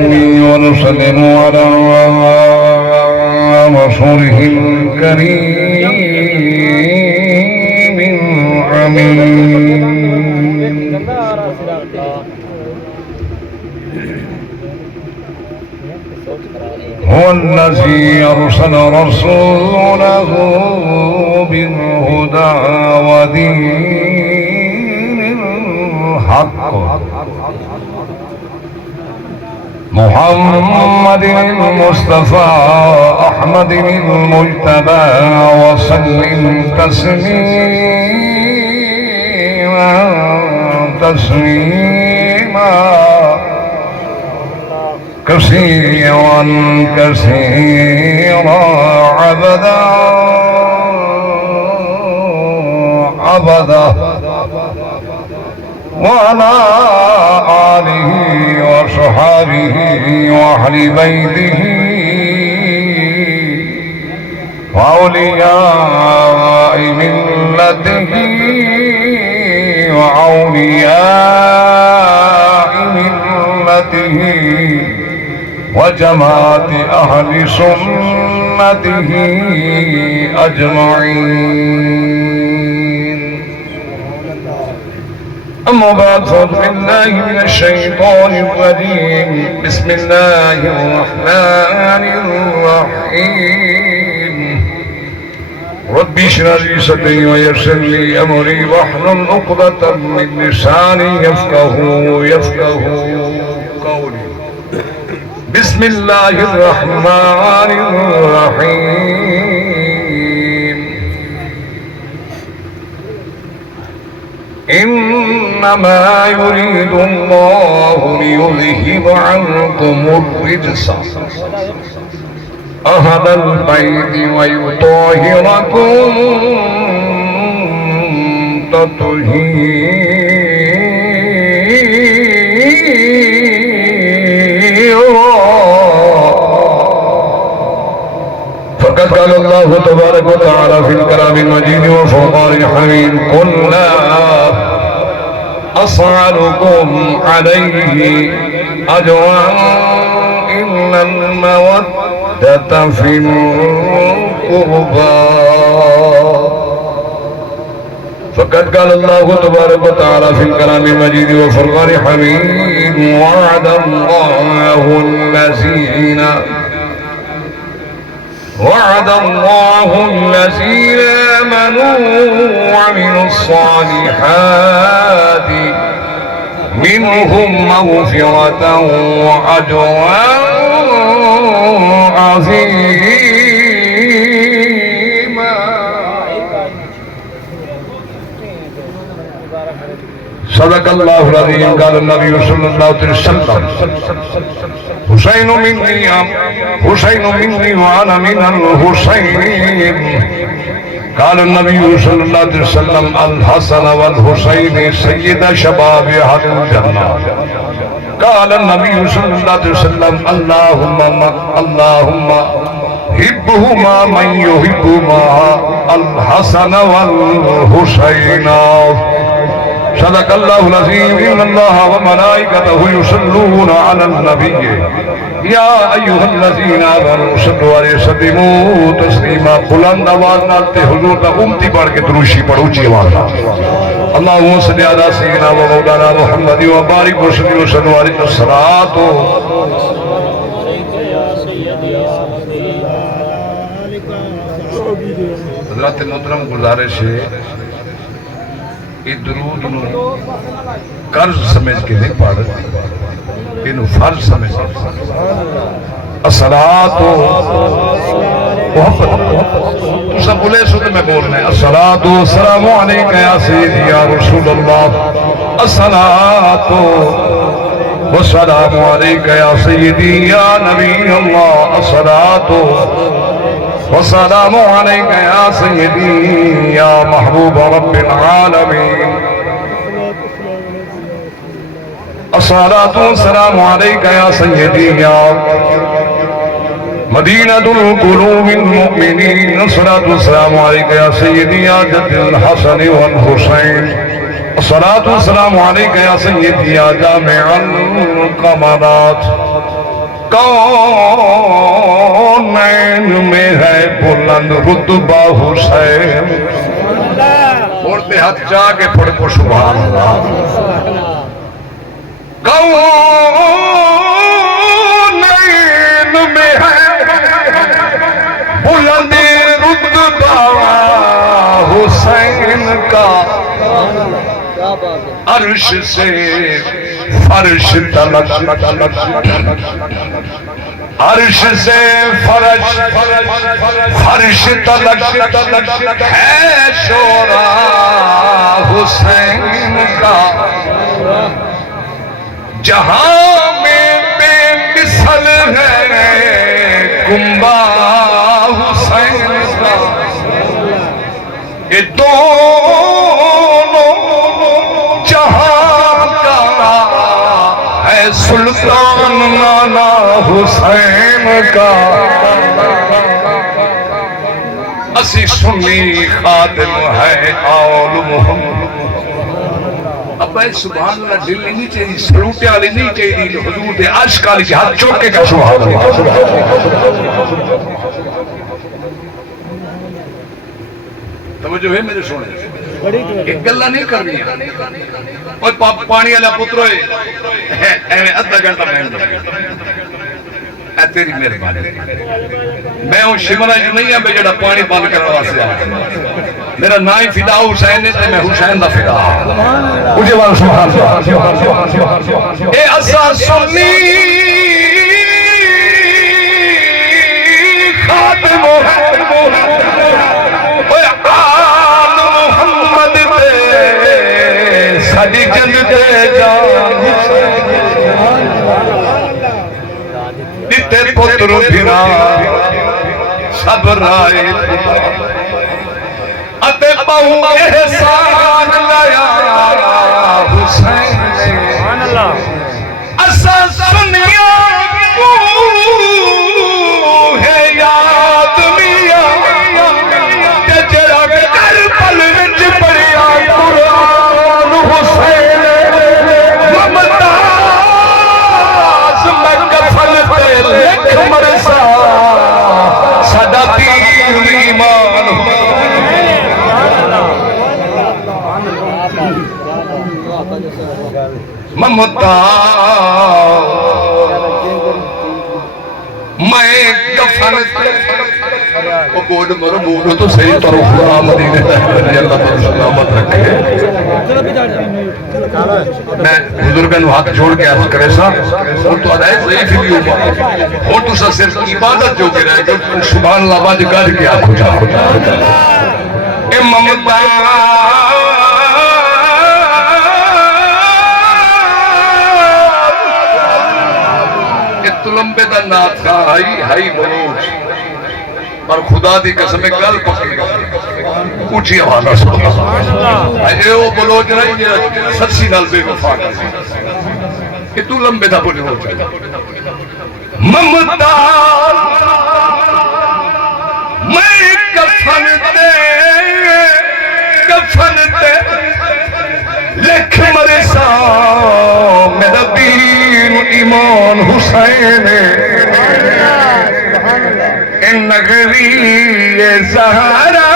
ونسلم على رسوله الكريم الأمين هو الذي أرسل رسوله بالهدى ودين الحق محمد المصطفى أحمد المجتبى وسلم تسليما كثيرا كثيرا عبدا وعلى آله وصحبه وأهل بيته وأولياء ملته وأولياء ملته وجماعة أهل سنته أجمعين. أما بعد فأعوذ بالله من الشيطان الرجيم. بسم الله الرحمن الرحيم. رب اشرح لي صدري ويسر لي أمري واحلل عقدة من لساني يفقهوا قولي. بسم الله الرحمن الرحيم. إنما يريد الله ليذهب عنكم الرجس أهل البيت ويطهركم تطهيرا. فقد قال الله تبارك وتعالى في الكلام المجيد والفرقان الحميد: قل لا أسألكم عليه أجرا إلا المودة في القربى. فقد قال الله تبارك وتعالى في الكلام المجيد والفرقان الحميد: وعد الله الذين آمنوا وعملوا الصالحات منهم مغفرة وأجرا عظيما. صدق الله العظيم. قال النبي صلى الله عليه وسلم: حسين مني وأنا من الحسين. قال النبي صلى الله عليه وسلم: الحسن والحسين سيد شباب أهل الجنة. قال النبي صلى الله عليه وسلم: اللهم حبهما من يحبهما الحسن والحسين. صدق الله العظيم. إن الله وملائكته يصلون على النبي يا أيها الذين آمنوا صلوا عليه وسلموا تسليما. بلند آواز نال تے حضور دا امتی پڑھ کے دروشی پڑھو اونچی آواز نال. اللهم صل على سيدنا ومولانا محمد وبارك وسلم وسلم عليه الصلاة. حضرات محترم گزارش ہے درود قرض سمجھ کے نہیں پڑھ انہوں فرض سمجھ الصلاۃ محبت تو سب بولے سو تو میں بولنا ہے. الصلاۃ والسلام علیکہ یا سیدی یا رسول اللہ. الصلاۃ والسلام علیکہ یا سیدی یا نبی اللہ. الصلاۃ والسلام عليك يا سيدي يا محبوب رب العالمين. الصلاة والسلام عليك يا سيدي يا مدينة القلوب المؤمنين. الصلاة والسلام عليك يا سيدي يا جد الحسن والحسين. الصلاة والسلام عليك يا سيدي يا جامع القمرات. کونین میں ہے بلند رتبہ حسین بولتے ہاتھ جا کے پڑھ کو سبحان اللہ کونین میں ہے بلند رتبہ حسین کا عرش سے فرش تلک عرش سے فرش تلک ہے شورا حسین کا جہاں میں بے مثل ہے کنبہ حسین کا یہ دونوں جہاں کا ہے سلطان نانا حسین کا اسی سنی خادم ہے آل محمد اب اے سبحان اللہ دل نہیں چاہیے سلوٹے والی نہیں چاہیے حضور دے عشق والی ہاتھ چوکے کا سبحان اللہ توجہ ہے میرے سونے ایک گلہ نہیں کرنی ہے اور پانی والا پتر ہوئے ایویں ادھا گھنٹہ میں اے تیری مہربانی میں ہوں شمرہ جو نہیں ہے جڑا پانی بند کرنے واسطے آیا میرا نام فدا حسین ہے میں حسین دا فدا مجھے والا سبحان اللہ اے اسا سنی خاتم ساڈی جنگ تے جان دیتے پتر بھینا سب رائے اتے پاؤں احسان لیا حسین اسا سنیا کو ہے یاد میاں تے جڑا کربل وچ پڑھیا قرآن حسین ممتاز میں کفن تے لکھ مرسا ساڈا دین ایمان ممتاز میں کفن وہ بوڑ مرو بوڑو تو صحیح طرح خدا مدینہ اللہ تعالیٰ سلامت رکھے میں بزرگن ہاتھ جوڑ کے عرض کرے سا اور تو ادائے ضعیف بھی ہوا اور تو سا صرف عبادت جو کے رہے جو سبحان اللہ باج گاڑ کے آنکھو جا اے ممتاز لمبے دا نا تھا ہائی بلوچ پر خدا دی قسم گل پکی اونچی آواز اے وہ بلوچ نہیں سچی گل بے وفا کہ تو لمبے دا بولے ہو جائے ممتاز میں کفن تے لکھ مرسا میرا دین ایمان حسین نگری زہرا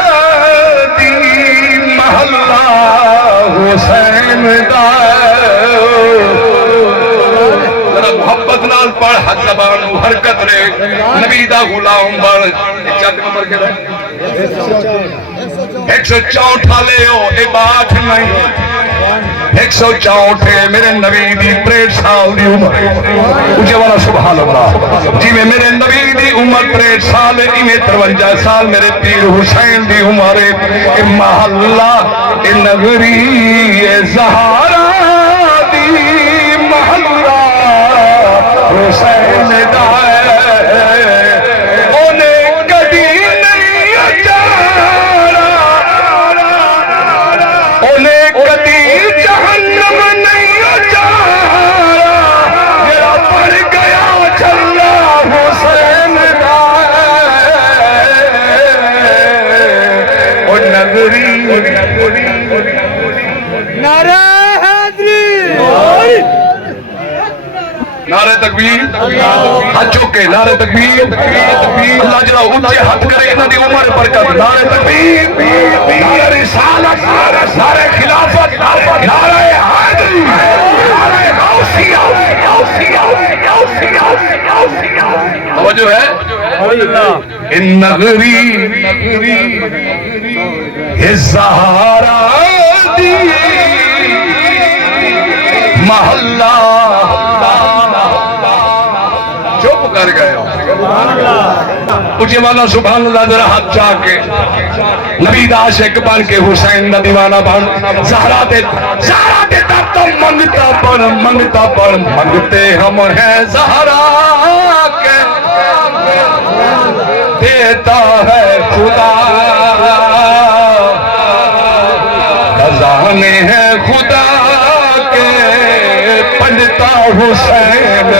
دی محلہ حسین دا محبت نال پڑھ حد زبان حرکت رے نبی دا غلام بڑھ چک نمبر کے رہے 164 لے ہو اے بات نہیں 164 ہے میرے نبی دی 63 سال دی عمر مجھے والا سبحان اللہ جی میں میرے نبی دی عمر 63 سال ہے 53 سال میرے پیر حسین دی عمر ہے اے محلہ اے نگری اے زہرا دی محلہ حسین دا نعرہ ہاتھ چوک کے نعرہ تکبیر اللہ جڑا اونچے ہاتھ کرے انہاں دی عمر برکت نعرہ تکبیر نعرہ رسالت نعرہ خلافت نعرہ حیدری نعرہ غوثیہ توجہ ہے ان نغری ہے زہارا دی محلہ چپ کر گئے اچھے والا سبحان اللہ ذرا ہاتھ چاہ کے نبی دا عاشق بن کے حسین دا دیوانہ بن زہرا دے تب تو منگتا پر منگتے ہم ہیں زہرا کے دیتا ہے خدا خزانے ہیں خدا کے پنجتا حسین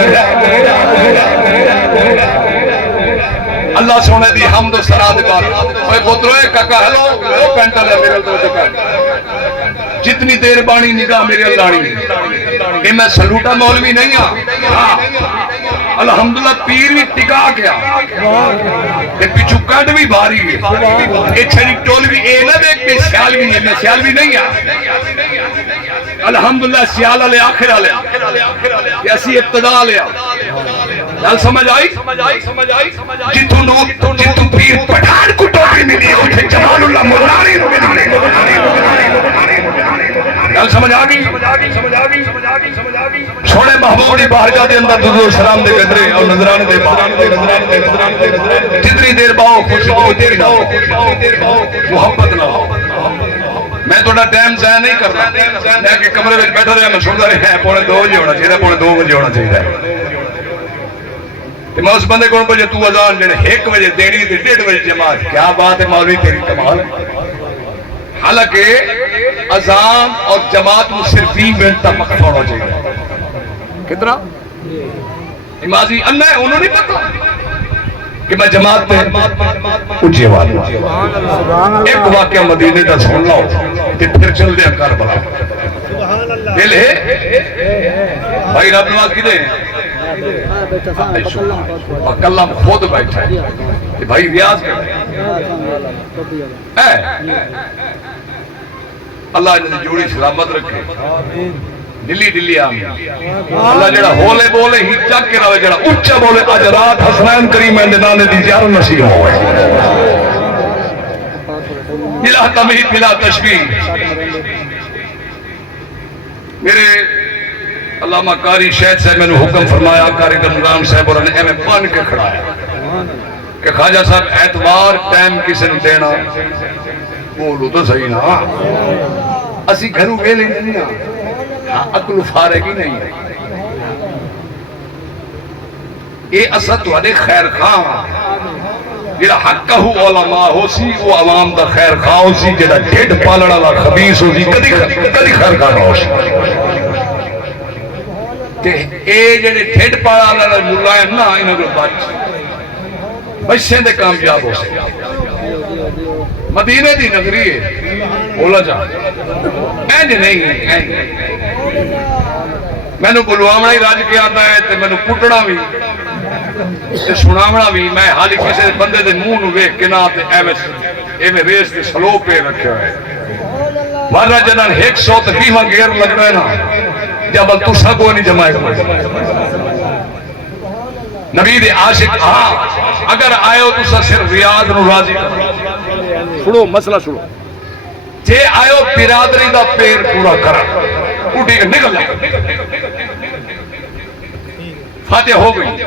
اللہ سونے دی حمد و ثنا دے بات اوے پترو اے کاکا ہلو پینٹل ہے میرے تو چکا جتنی دیر بانی نگاہ میرے لانی اے میں سلوٹا مولوی نہیں ہاں الحمدللہ پیر بھی ٹکا گیا تے پچھو کڈ بھی بھاری ہے اے چھڑی ٹول بھی اے نہ دیکھ پہ سیال بھی نہیں میں سیال بھی نہیں الحمدللہ سیال والے آخر والے کہ اسی ابتدا لیا گل سمجھ آئی جتوں پیر پٹھان کو ٹوپی ملی اوتھے جمال اللہ مولانی نو ملی گل سمجھ آ گئی سونے محبوب دی بارگاہ دے اندر درود و سلام دے قدرے اور نظرانے دے جتنی دیر باؤ خوشبو دیر نہ محبت نہ ہو میں تھوڑا ٹائم ضائع نہیں کرنا میں کہ کمرے میں بیٹھا رہا میں سنتا رہا پونے 2 بجے ہونا چاہیے پونے 2 بجے ہونا چاہیے میں اس بندے کو بجے تو اذان جڑے 1 بجے دینی تے 1:30 بجے جماعت کیا بات ہے مولوی تیری کمال حالانکہ اذان اور جماعت کو صرف 20 منٹ تک وقت ہونا چاہیے کتنا امازی انہ ہے انہوں نہیں پتا کہ میں جماعت پہ اچھے والا ایک واقعہ مدینے کا سن لاؤ کہ پھر چل دیا کربلا دل ہے بھائی رب نواز کی دے کلام خود بیٹھا ہے کہ بھائی ریاض کر اللہ انہیں جوڑی سلامت رکھے دلی دلی آمین اللہ جڑا ہولے بولے ہی چک کے رہے جڑا اچھا بولے آج رات حسنین کریم اندنانے دی زیارہ نصیب ہوئے بلا تمہید بلا تشبیح میرے علامہ قاری شہد صاحب میں نے حکم فرمایا قاری گمرام صاحب اور انہیں میں پان کے کھڑا ہے کہ خواجہ صاحب اعتبار ٹائم کسی نے دینا بولو تو صحیح نا اسی گھروں ویلے نہیں ہاں عقل فارغی نہیں ہے یہ اسد والے خیر خواہ جڑا حق ہو علماء ہو سی وہ عوام دا خیر خواہ ہو سی جڑا ڈھڈ پالڑا لا خبیث ہو سی کدی خیر خواہ ہو سی تے اے جڑے ڈھڈ پالڑا لا ملائم نہ انہاں کو بچے دے کامیاب ہو سی مدینے دی نگری ہے بولا جا اینج نہیں میں نے بلوامنا ہی راج کے آتا ہے تے میں نے پٹنا بھی تے سنامنا بھی میں حالی کسی بندے دے منہ نو ویکھ کے نہ تے ایویں ریس تے سلو پہ رکھے ہوئے ورنہ جنان 100 تقیمہ گیر لگ رہے نا جب تسا کو نہیں جمائے نبی دے عاشق ہاں اگر آئے ہو تسا صرف ریاض نو راضی کرو سنو مسئلہ سنو جے آئے ہو برادری دا پیر پورا کرا اٹھی نکل فاتح ہو گئی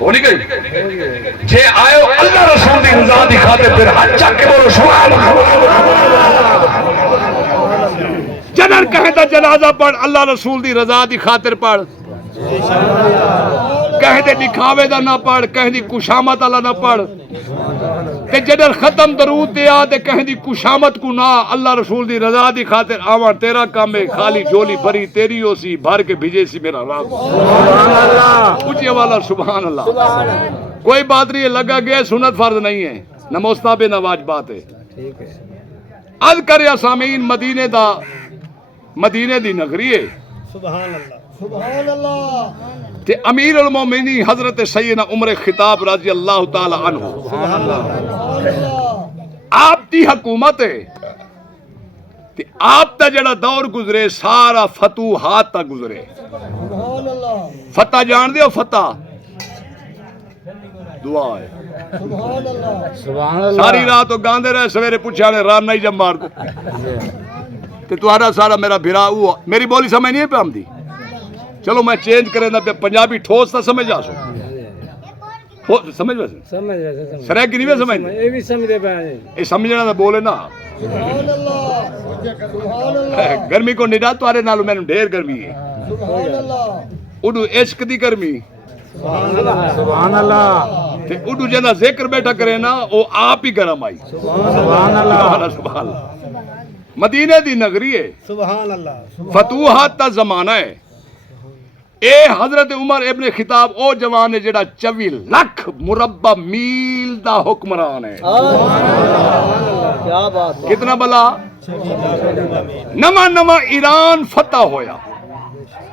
ہو نہیں گئی جے آئے ہو اللہ رسول دی رضا دکھاتے پھر ہاتھ چاک کے بولو سبحان اللہ جنر کہتا جنازہ پڑھ اللہ رسول دی رضا دی خاطر پڑھ کہیں دے دکھاوے دا نہ پڑھ کہیں دی کشامت اللہ نہ پڑھ تے جدر ختم درود دیا تے کہیں دی کشامت کو نہ اللہ رسول دی رضا دی خاطر آوان تیرا کام ہے خالی جولی بھری تیری ہو سی بھر کے بھیجے سی میرا رب سبحان اللہ اونچی والا سبحان اللہ کوئی بات نہیں لگا گیا سنت فرض نہیں ہے نہ مستحب نہ واجبات ہے عرض کر یا سامعین مدینے دی نگری ہے سبحان اللہ تے امیر المومنین حضرت سیدنا عمر خطاب رضی اللہ تعالی عنہ آپ دی حکومت ہے تے آپ دا جڑا دور گزرے سارا فتوحات تا گزرے. فتح جان دے ہو؟ فتح دعا ہے. ساری رات گاندے رہے، سویرے پوچھا نے ران نہیں جب مار دے تے تمہارا سارا میرا بھرا ہوا. میری بولی سمجھ نہیں پہ آمدی؟ چلو میں چینج کریں نا، پنجابی ٹھوس تا سمجھ آ سو سمجھ ویسے سرائے کی نہیں سمجھ یہ سمجھنا تو بولے نا. گرمی کو نڈا تارے نالو میں نے ڈھیر گرمی ہے. اڈو عشق دی گرمی سبحان اللہ. تے اڈو جنا ذکر بیٹھا کرے نا وہ آپ ہی گرم آئی. سبحان اللہ. سبحان اللہ. مدینے دی نگری ہے، سبحان اللہ. فتوحات دا زمانہ ہے. اے حضرت عمر ابن خطاب او جوان ہے جڑا 24 لاکھ مربع میل دا حکمران ہے. کیا بات ہے. کتنا بلا نواں نواں ایران فتح ہویا.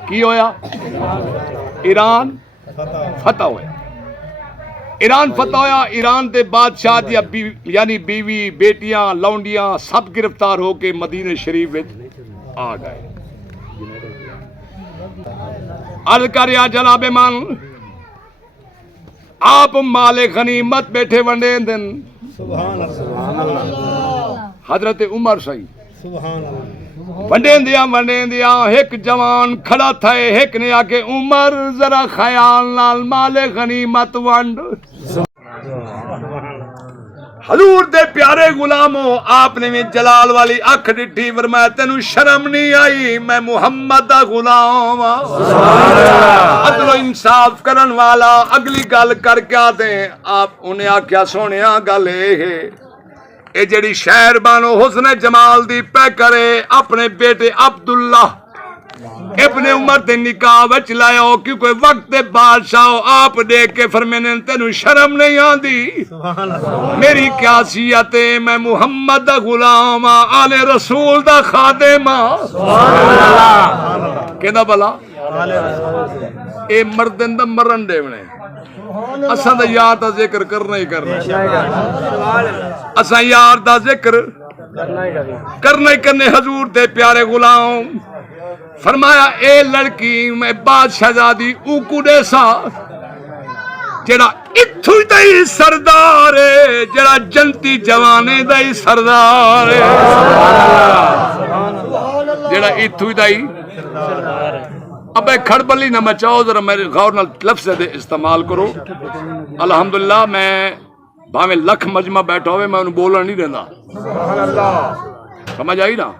کی ہویا؟ ایران فتح ہویا. ایران فتح ہویا. ایران دے بادشاہ دی یعنی بیوی بیٹیاں لونڈیاں سب گرفتار ہو کے مدینہ شریف وچ آ گئے. عرض کریا جناب من آپ مال غنیمت بیٹھے ونڈے دن. سبحان اللہ. حضرت عمر سی سبحان اللہ. ونڈے دیا ایک جوان کھڑا تھا. ایک نے آکے عمر ذرا خیال نال مال غنیمت ونڈ. حضور دے پیارے غلاموں آپ نے میں جلال والی اکھ ڈٹھی فرمایا تینوں شرم نہیں آئی میں محمد دا غلام عدل و انصاف کرن والا. اگلی گل کر کے آتے ہیں. آپ انہیں آکھیا سونیا گل اے جڑی شہر بانو حسن جمال دی پہ کرے اپنے بیٹے عبداللہ ابن عمر دے نکاح وچ لایا ہو کیونکہ وقت دے بادشاہ آپ دیکھ کے فرمینے تینوں شرم نہیں آندی. میری کیا سیت ہے میں محمد دا غلام آل رسول دا خادم. کہندا بلا اے مردن دا مرن دیونے اساں دا یار دا ذکر کرنا ہی کرنا. اساں یار دا ذکر کرنا ہی کرنے. حضور دے پیارے غلام فرمایا اے لڑکی میں بادشاہ زادی اوکو دیسا جڑا اتھو دائی سردار ہے جڑا جنتی جوانے دائی سردار ہے جڑا اتھو دائی. اب اے کھڑبلی نہ مچاؤ ذرا میرے غور نال لفظ دے استعمال کرو. الحمدللہ میں بھاویں لکھ مجمع بیٹھا ہوئے میں انہوں بولنا نہیں دینا. سمجھ آئی نا.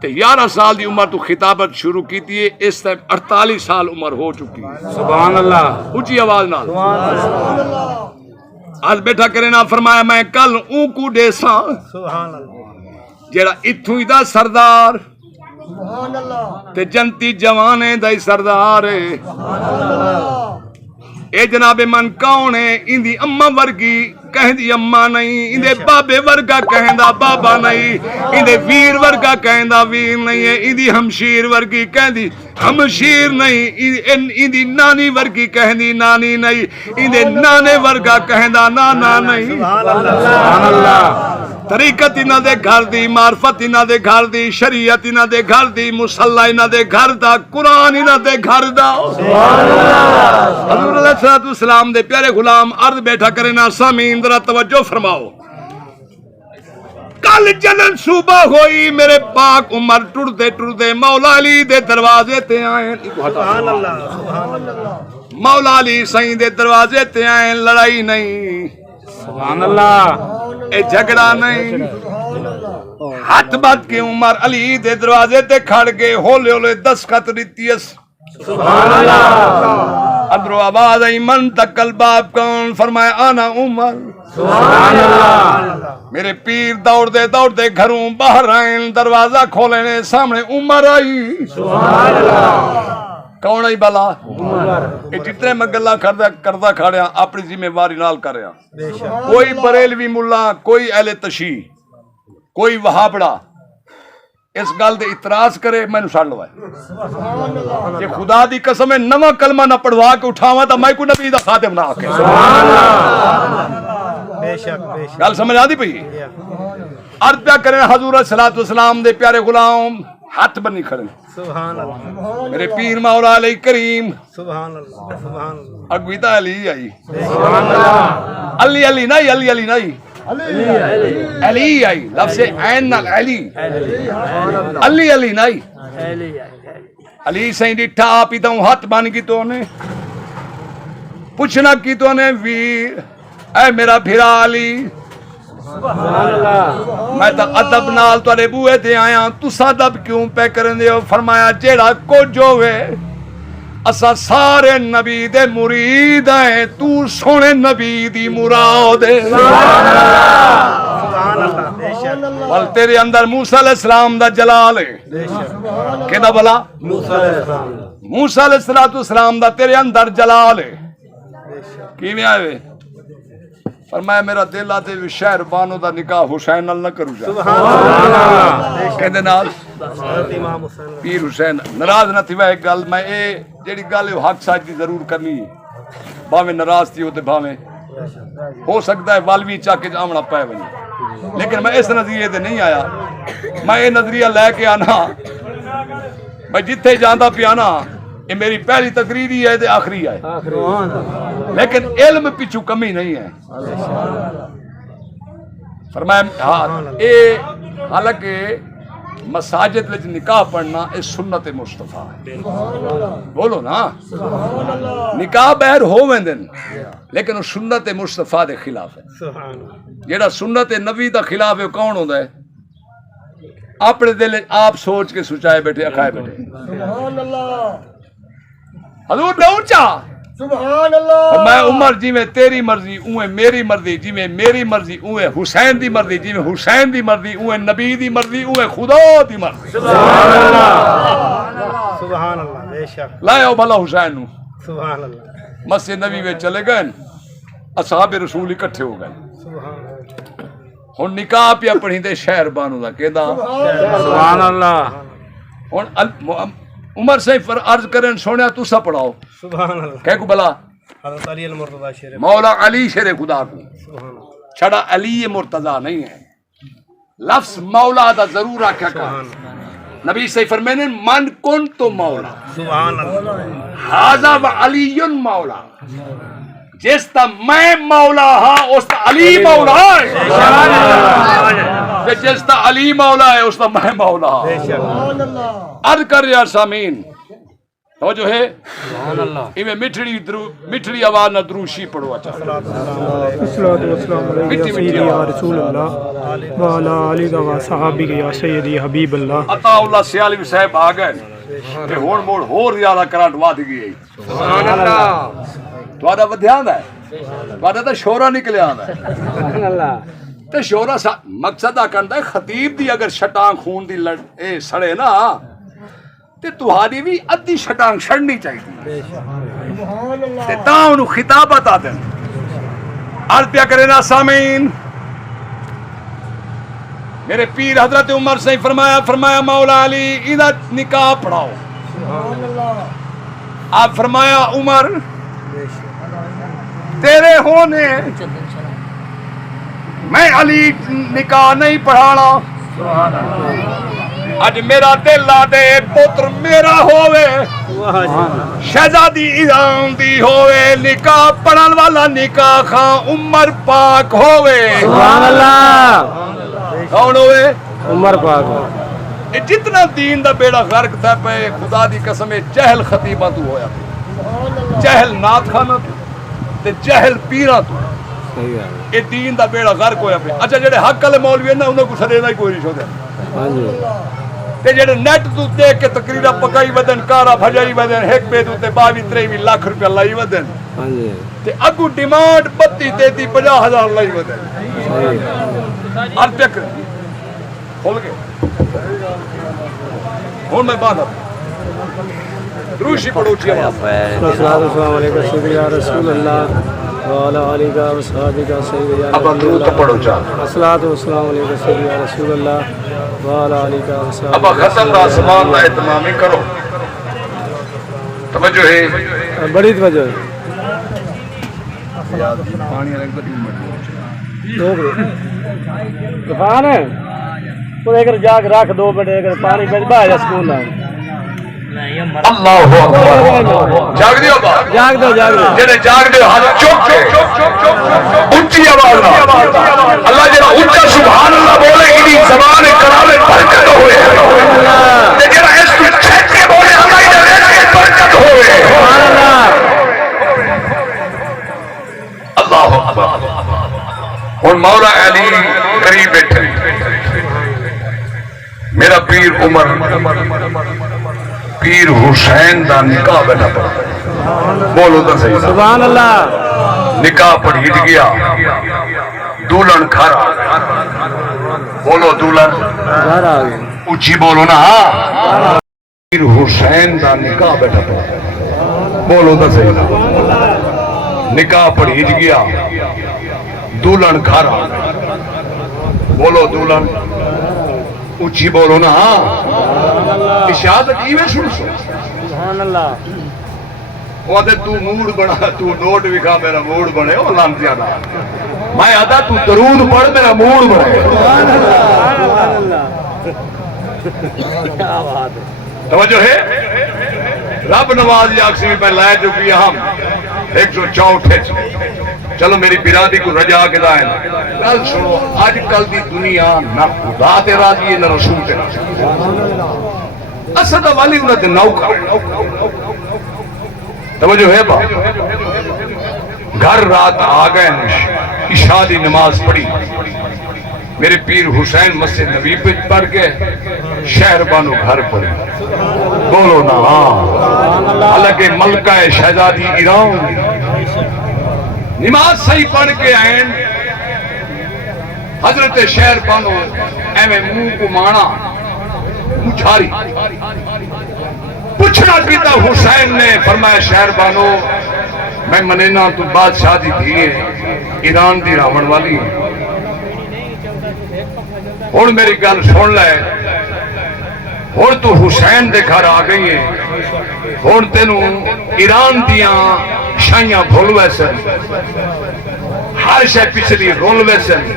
11 سال دی عمر تو خطابت شروع کی تھی. اس ٹائم 48 سال عمر ہو چکی. سبحان اللہ. اونچی آواز نال آج بیٹھا کرے نا. فرمایا میں کل اون کو دیساں سبحان اللہ جڑا اتھوں دا سردار سبحان اللہ تے جنتی جوانے دا سردار ہے. اے جناب من کون ہے؟ اندی اماں ورگی کہندی اماں نہیں, اندے بابے ورگا کہندا بابا نہیں, اندے ویر ورگا کہندا ویر نہیں ہے, اندی ہمشیر ورگی کہندی ہمشیر نہیں, اندی نانی ورگی کہندی نانی نہیں, اندے نانے ورگا کہندا نانا نہیں. سبحان اللہ. طریقت انہاں دے گھر دی, معرفت انہاں دے گھر دی, شریعت انہاں دے گھر دی, مصلی انہاں دے گھر دا, قرآن انہاں دے گھر دا. سبحان اللہ. حضور علیہ الصلوۃ والسلام دے پیارے غلام عرض بیٹھا کرے نا. سامعین ذرا توجہ فرماؤ. کل جنن صوبہ ہوئی میرے پاک عمر ٹردے ٹردے مولا علی دے دروازے تے آئے. سبحان اللہ. سبحان اللہ. مولا علی سائیں دے دروازے تے آئے. لڑائی نہیں, سبحان اللہ. اے جھگڑا نہیں, ہاتھ بات کے عمر علی دے دروازے تے کھڑ گئے. ہولے ہولے دستخط دتی اس. سبحان اللہ. اندروں آواز آئی من تکل باب کون؟ فرمایا آنا عمر. سبحان اللہ. میرے پیر دوڑ دے گھروں باہر آئیں. دروازہ کھولے نے سامنے عمر آئی. سبحان اللہ. کون آئی بلا؟ یہ جتنے میں گلا کردہ کھڑیا اپنی ذمہ واری نال کر رہا. کوئی بریلوی ملا, کوئی اہل تشیع, کوئی وہابڑا, اس گل دے اعتراض کرے میں سڑ لو جی خدا دی قسم ہے نواں کلمہ نہ پڑھوا کے اٹھاواں تو میں کوئی نبی دا خادم نہ آکے گل سمجھ آ دی پئی عرض پیا کریں حضور صلی اللہ علیہ وسلم دے پیارے غلام ہاتھ بنی کھڑے سبحان اللہ میرے پیر مولا علی کریم سبحان اللہ سبحان اللہ اگویتا علی آئی سبحان اللہ علی علی نہیں علی علی نہیں علی آئی لفظ عین نال علی علی علی نہیں علی سائیں ڈٹھا آپ ہی تو ہاتھ بن کی تو نے پوچھنا کی تو نے ویر اے میرا بھرا علی میں تو ادب نال تواڈے بوئے تے آیا تساں ادب کیوں پہ کرن دے ہو فرمایا جیڑا کچھ ہوے اسا سارے نبی دے مرید ہیں تو سونے نبی دی مراد ہے سبحان اللہ بے شک بل تیرے اندر موسیٰ علیہ السلام دا جلال ہے بے شک کہنا بلا موسیٰ علیہ السلام موسیٰ علیہ السلام دا تیرے اندر جلال ہے بے شک کی میں آئے فرمایا میرا دل آتے شہر بانو دا نکاح حسین نال نہ کرو جا سبحان اللہ کہندے نال حضرت امام حسین پیر حسین ناراض نہ تھی ایک گل میں اے جیڑی گل ہے حق سچ دی ضرور کرنی ہے باویں ناراض تھی تے باویں ہو سکتا ہے والوی چا کے آمنا پائے ونجے لیکن میں اس نظریے تے نہیں آیا میں یہ نظریہ لے کے آنا میں جتھے جاندا پیا نا یہ میری پہلی تقریری ہے تے آخری ہے لیکن علم پیچھو کمی نہیں ہے فرمایا ہاں اے حالانکہ مساجد وچ نکاح پڑھنا اے سنت مصطفیٰ ہے بولو نا نکاح بہر ہو ویندن لیکن وہ سنت مصطفیٰ دے خلاف ہے سبحان اللہ جیڑا سنت نبی دا خلاف ہے کون ہوندا ہے اپنے دل آپ سوچ کے سوچائے بیٹھے اکھائے بیٹھے سبحان اللہ حضور نے اونچا سبحان اللہ میں عمر جی میں تیری مرضی اوے میری مرضی جی میں میری مرضی اوے حسین دی مرضی جی میں حسین دی مرضی اوے نبی دی مرضی اوے خدا دی مرضی سبحان اللہ سبحان اللہ بے شک لائے بھلا حسین نو سبحان اللہ مسجد نبی میں چلے گئے اصحاب رسول اکٹھے ہو گئے سبحان اللہ ہن نکاح پیا پڑھی دے شہر بانو دا کہندا سبحان اللہ ہن عمر سے پر عرض کرن سونیا تسا پڑھاؤ سبحان اللہ کہہ کو بلا حضرت علی المرتضی شریف مولا علی شیر خدا کو سبحان اللہ چھڑا علی مرتضی نہیں ہے لفظ مولا دا ضرور آکھا کا نبی سے فرمانے من کن تو مولا سبحان اللہ ھذا و علی مولا جس تا میں مولا ہاں اس تا علی مولا ہے کہ جس تا علی مولا ہے اس تا میں مولا ہاں بے شک سبحان اللہ عرض کر یا سامین تو جو ہے سبحان اللہ ایویں مٹھڑی آواز نہ دروشی پڑھو اچھا الصلاة والسلام علیہ مٹی سیدی مٹی یا آواز رسول اللہ وعلا علی و صحابی یا سیدی حبیب اللہ عطا اللہ سیالوی صاحب آ گئے کہ ہون موڑ ہور زیادہ کرانٹ واد گئی سبحان اللہ تھوڑا ودھیان ہے تھوڑا تو شورا نکلے آندا ہے سبحان اللہ تے شورا مقصد آ کردا ہے خطیب دی اگر شٹانگ خون دی لڑ اے سڑے نا تے تہاڈی بھی ادھی شٹانگ چھڑنی چاہیے سبحان اللہ تے تاں اونوں خطابت آ دین عرض پیا کرے نا سامعین میرے پیر حضرت عمر سے فرمایا مولا علی ادھا نکاح پڑھاؤ سبحان اللہ آپ فرمایا عمر تیرے ہونے میں علی نکاح نہیں پڑھانا اج میرا دل آ دے پتر میرا ہووے شہزادی ایران دی ہووے نکاح پڑھن والا نکاح خان عمر پاک ہووے سبحان اللہ کون ہووے عمر پاک یہ جتنا دین دا بیڑا غرق تھا پہ خدا دی قسم جہل خطیبہ تو ہویا جہل نات خانہ تو تے جہل پیرا تو صحیح ہے یہ دین دا بیڑا غرق ہویا پہ اچھا جڑے حق والے مولوی ہیں نا انہاں کو سڑے نہ کوئی نہیں چھوڑے ہاں جی تے جڑے نیٹ تو دیکھ کے تقریرا پکائی ودن کارا بھجائی ودن ایک بے تے 22-23 لاکھ روپیہ لائی ودن ہاں جی تے اگو ڈیمانڈ 32-33-50 ہزار لائی ودن صحیح اب تک کھول گئے ہوں میں باندھا دروشی پڑھو اٹھی آواز السلام علیکم سیدی یا رسول اللہ وعلى آلك وصحبك سيدنا اب درود تو پڑھو چاہ الصلاۃ والسلام علیک سیدنا رسول اللہ وعلى آلك وصحبك اب ختم دا سمان دا اہتمامی کرو توجہ ہے بڑی توجہ طوفان ہے تو ایک جاگ رکھ 2 منٹ ایک پانی پہ باہر سکون نہ اللہ اکبر جاگ دیو با جاگ دو جنہیں جاگ دیو ہاتھ چوک کے اونچی آواز نہ اللہ جنہیں اونچا سبحان اللہ بولے گی زبان کلام برکت ہوئے لیکن اس کو چھٹ کے بولے اللہ جنہیں برکت ہوئے اللہ اکبر اور مولا علی قریب بیٹھے میرا پیر عمر پیر حسین دا نکاح بیٹھا پڑا بولو تو صحیح سبحان اللہ نکاح پڑھیٹ گیا دولن کھارا بولو دولن گھر آ گئے اچھی بولو نا پیر حسین دا نکاح بیٹھا پڑا بولو تو صحیح نکاح پڑھیٹ گیا دولن کھارا بولو دولن اچھی بولو نا اشاعت کیویں سن سو سبحان اللہ وہ آدھے تو موڑ بنا تو نوٹ بکھا میرا موڑ بنے وہ لانتی آدھا میں آدھا تو درود پڑھ میرا موڑ بنے توجہ ہے رب نواز یاکسی میں لائے جو کہ ہم 164 چلو میری برادری کو رجا کے دائیں کل سنو آج کل دی دنیا نہ خدا تے راضی ہے نہ رسول تے راضی اسد والی انہوں نے نوکا توجہ ہے با گھر رات آگئے عشاء دی نماز پڑھی میرے پیر حسین مسجد نبی پہ پڑھ کے شہر بانو گھر پڑھی بولو نا حالانکہ ملکہ شہزادی ایران نماز صحیح پڑھ کے آئین حضرت شہر بانو ایویں منہ کو مانا مچھاری پوچھنا پیتا حسین نے فرمایا شہر بانو میں منینا تو بادشاہ دی تھی ایران دی راون والی اور میری گل سن لے اور تو حسین دے گھر آ گئی ہے اور تینوں ایران دیاں شائیاں بھول ویسن ہر شے پچھلی رول ویسن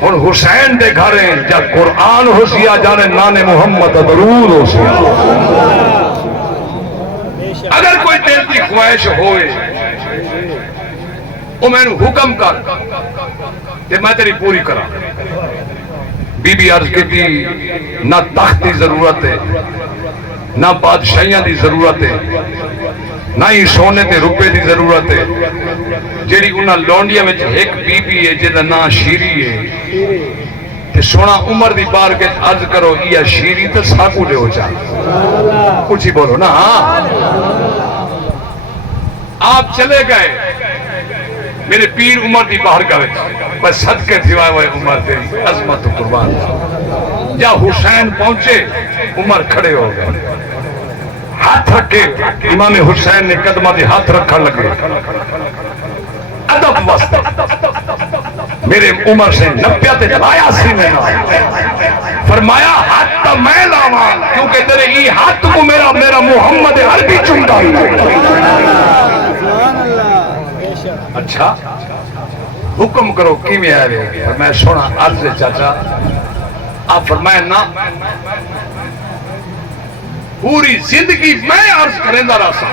اور حسین دے گھر ہیں جب قرآن ہو سیا جانے نانے محمد درود ہو سیا اگر کوئی دل کی خواہش ہوئے وہ میں نے حکم کر کہ میں تیری پوری کرا بی بی عرض کی تھی نہ تخت دی ضرورت ہے نہ بادشاہیاں دی ضرورت ہے نہ ہی سونے تے روپے دی ضرورت ہے جیڑی انہاں لونڈیاں میں ایک بی بی ہے جنہاں نا شیری ہے کہ سونا عمر دی بار کے عرض کرو یہ شیری تے ساکو دے ہو چاہ کچھ ہی بولو نا آپ چلے گئے میرے پیر عمر دی باہر گئے بس صدقے تھوائے ہوئے عمر تیری عظمت و قربان جا حسین پہنچے عمر کھڑے ہو گئے ہاتھ رکھے امام حسین نے قدمہ دی ہاتھ رکھا لگے ادب وسط میرے عمر سے نپیاتے جلایا سینے نہ فرمایا ہاتھ تا میں لاواں کیونکہ تیرے ہی ہاتھ کو میرا محمد عربی چوندا ہی اچھا حکم کرو کی میں آئے فرمایا سونا عرض چاچا آپ فرمائے نا پوری زندگی میں عرض کریں دا راسا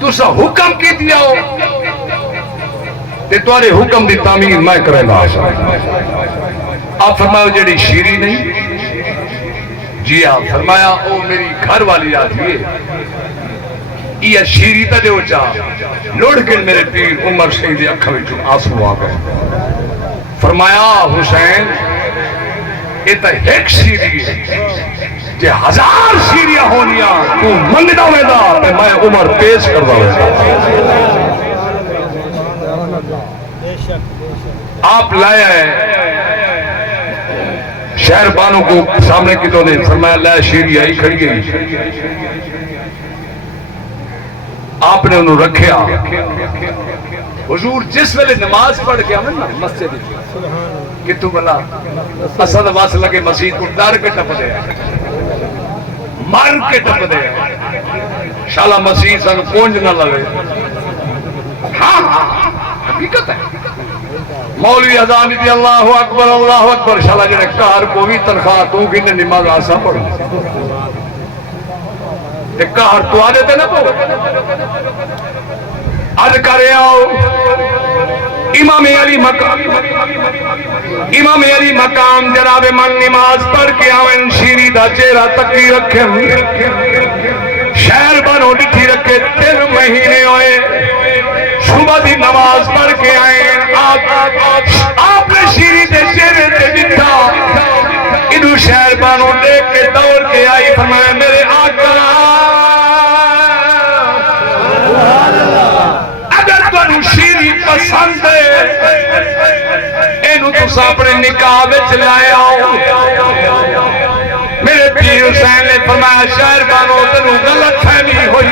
تو سا حکم کی دیا ہو تے توارے حکم دی تعمیر میں کریں دا راسا آپ فرمایا جڑی شیری نہیں جی آپ فرمایا او میری گھر والی آتی ہے یہ شیری تا دے ہو چاہ لوڑ کے میرے پیر عمر شہید اکھا وچوں آنسو آ گئے فرمایا حسین یہ تا ایک شیری ہے جے 1000 شیریاں ہونیاں تو منگدا ویدا تے میں عمر پیش کردا ویدا آپ لائے ہیں شہر بانوں کو سامنے کی تو نے فرمایا لائے شیری آئی کھڑی گئی آپ نے نے انہوں رکھیا حضور جس ویلے نماز پڑھ کے آمن نا مسجد کہ تو بلا اسد واس لگے مسجد کو ڈر کے ٹپ دے مر کے ٹپ دے شالا مسجد سن کونج نہ لگے ہاں حقیقت ہے مولوی اذان دی اللہ اکبر شالا جنے کار کو بھی تنخواہ تو کی نماز آسا پڑھو تے کار تو آ دیتے نا پڑھو عرض کرے آؤ امام علی مقام جناب من نماز پڑھ کے آویں شیری دا چہرہ تکی رکھیں شہر بنو ڈٹھی رکھے 3 مہینے ہوئے صبح دی نماز پڑھ کے آئے آپ نے شیری دے چہرے تے ڈٹھا ادھو شہر بنو دیکھ کے دوڑ کے آئی فرمایا میرے آقا شیری پسند اینو تو اپنے نکاح وچ لائے آؤ میرے پیر حسین نے فرمایا شہر بانو تنو غلط فہمی ہوئی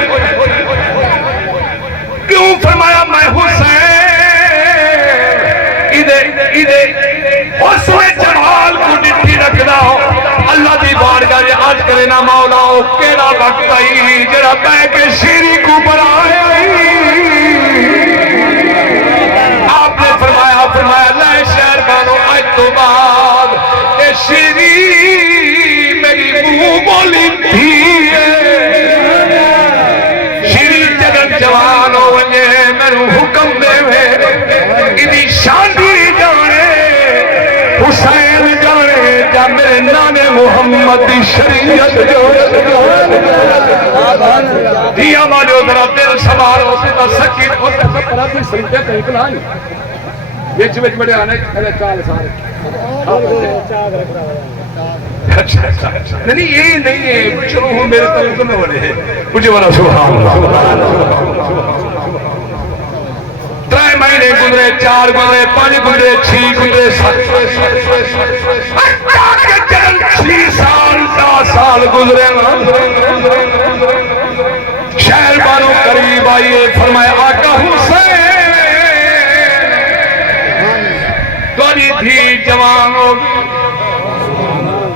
کیوں فرمایا میں حسین ادھے حسن جمال کو ڈٹھی رکھنا ہو اللہ دی بارگاہ جے عرض کرے نا مولا کیڑا وقت آئی جڑا بہ کے شیری کو بنایا فرمایا لے شہر بانو آج تو بعد اے شیری میری منہ بولی تھی شیری جگن جوان ہو ونجے میرے حکم دے ہوئے ادھی شادی جانے حسین جانے جا میرے نانے محمد دی شریعت جو دیا مالیو ذرا دل سوارو سیدھا سکیت ہوتا سپرہ بھی سنتے کہیں کلائی بیچ بڑے آنے کھلے چال سارے نہیں یہ نہیں ہے چلو ہوں میرے طرف نہ بڑے ہیں مجھے بنا سبحان اللہ 3 مہینے گزرے 4 گزرے 5 گزرے 6 گزرے 6 سال 10 سال گزرے شہر بانو قریب آئیے فرمایا آقا حسین توڑی تھی جوان ہو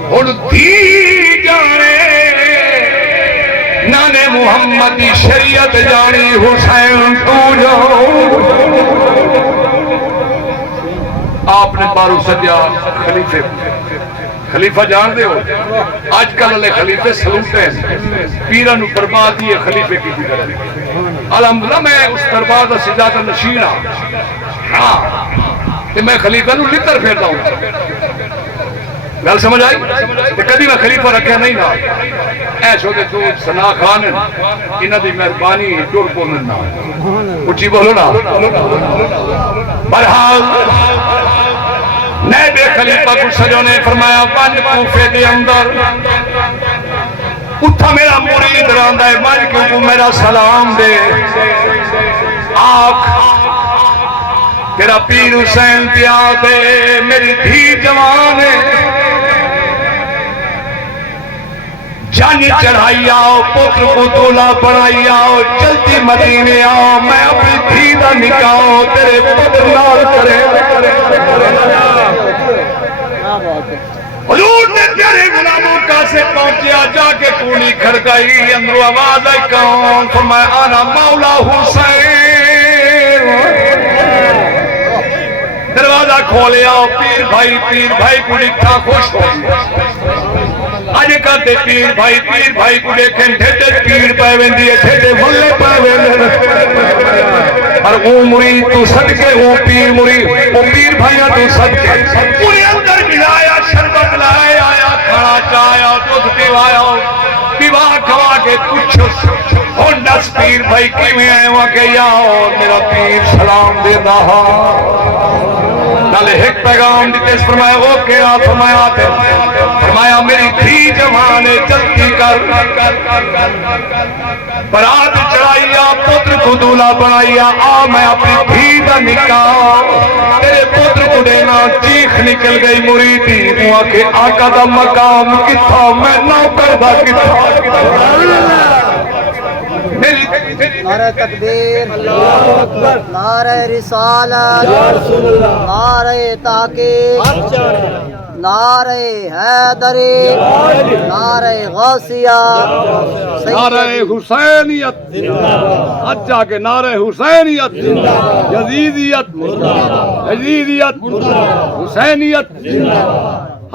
اور تھی جانے نانے محمد کی شریعت جانی حسین تو جاؤ آپ نے بارو سجا خلیفہ جان دے ہو آج کل اللہ خلیفے سلوٹے ہیں پیران برباد دیئے خلیفے کی بھی الحمدللہ میں اس دربار دا سجادہ نشین ہاں کہ میں خلیفہ نو لتر پھیرتا ہوں گل سمجھ آئی کہ کدی میں خلیفہ رکھیا نہیں نا ایسو دے تو سنا خانن انہ دی مہربانی جوڑ بولن نا اچھی بولو نا برحال نیب خلیفہ کو سجو نے فرمایا بن کوفے دے اندر اتھا میرا مرید راندہ ہے بن کو میرا سلام دے آنکھ تیرا پیر حسین پیا دے میری دھی جوان ہے جانی چڑھائی آؤ پتر کو دولا بنائی آؤ جلدی مدینے آؤ میں اپنی دھی دا نکاؤ تیرے پتر نال کرے حضور نے تیرے غلاموں کا سے پہنچیا جا کے کونی کھڑکائی اندرو آواز آئی کون فرمایا آنا مولا حسین دروازہ کھولے آؤ پیر بھائی کو لکھا خوش ہو آج کہتے پیر بھائی کو دیکھیں ٹھیٹے پیر پائے دیئے ٹھیٹے بھلے پائے اور وہ مرید تو صدقے وہ پیر مرید وہ پیر بھائیاں تو صدقے پورے اندر ملایا شربت لائے آیا کھڑا چایا دودھ پیوایا پیوا کھوا کے پوچھو ہونڈس پیر بھائی کیویں آئے وہاں کہ یا میرا پیر سلام دے رہا نالے ایک پیغام دیتے اس فرمایا وہ کیا فرمایا آتے فرمایا میری دھی جوانے جلدی کر برات چڑھائیا پتر کو دولا بنائیا آ میں اپنی دھی دا نکاح تیرے پتر کو دینا چیخ نکل گئی مریدی وہاں کہ آقا دا مقام کتھا میں نوکر دا کتھا نعرہ تکبیر، نعرہ رسالت، نعرہ تحقیق، نعرہ حیدری، نعرہ غوثیہ، نعرہ حسینیت، اچھا کہ نعرہ حسینیت، یزیدیت، یزیدیت، حسینیت۔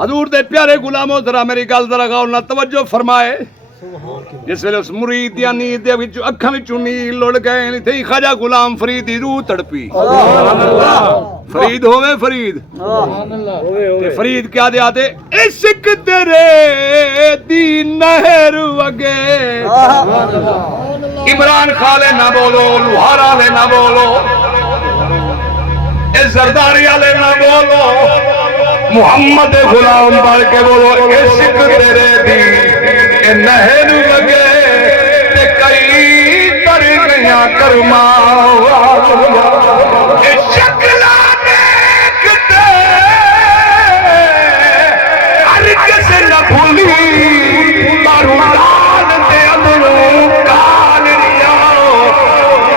حضور دے پیارے غلاموں ذرا میری گل ذرا غور نال توجہ فرمائے۔ جس ویلے اس مرید دی نیند دے وچ اکھاں وچوں نیل لڑ گئے تے خواجہ غلام فرید دی روح تڑپی۔ فرید ہوے فرید، تے فرید کیا دے آتے عشق تیرے دی نہر وگے۔ عمران خالے نہ بولو، لوہارا والے نہ بولو، اے زرداری والے نہ بولو، محمد غلام بڑھ کے بولو عشق تیرے دی اے نہر وگے تے کئی تر گیاں کرما۔ اے شکلا دیکھتے ہر کسے نہ بھولی، مارو لال تے اندروں کال ریاؤ،